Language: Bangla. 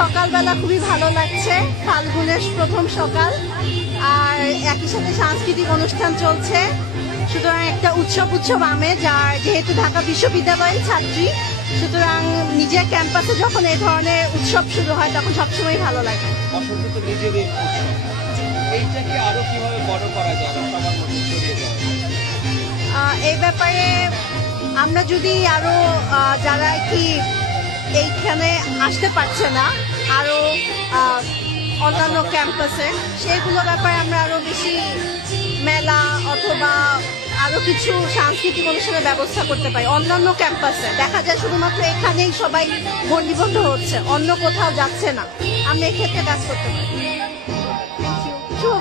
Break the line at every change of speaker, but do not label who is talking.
সকালবেলা খুবই ভালো লাগছে। ফাল্গুনের প্রথম সকাল। আর একই সাথে সাংস্কৃতিক অনুষ্ঠান চলছে। সুতরাং একটা উৎসব উৎসব আমেজ আর যেহেতু ঢাকা বিশ্ববিদ্যালয়ের ছাত্রী সুতরাং নিজের ক্যাম্পাসে যখন এই ধরনের উৎসব শুরু হয় তখন সবসময় ভালো লাগে।
বসন্ত তো নিজেদের উৎসব। এইটাকে আরও কীভাবে বড় করা যায়? সবার মধ্যে ছড়িয়ে যায়?
এই ব্যাপারে আমরা যদি আরও এখানে আসতে পারছে না। আরও অন্যান্য ক্যাম্পাসে। সেইগুলো ব্যাপারে আমরা আরও বেশি মেলা অথবা আরও কিছু সাংস্কৃতিক অনুষ্ঠানের ব্যবস্থা করতে পারি। অন্যান্য ক্যাম্পাসে। দেখা যায় শুধুমাত্র এখানেই সবাই বন্ডিবন্ধ হচ্ছে। অন্য কোথাও যাচ্ছে না। আমরা এক্ষেত্রে কাজ করতে পারি। শুভ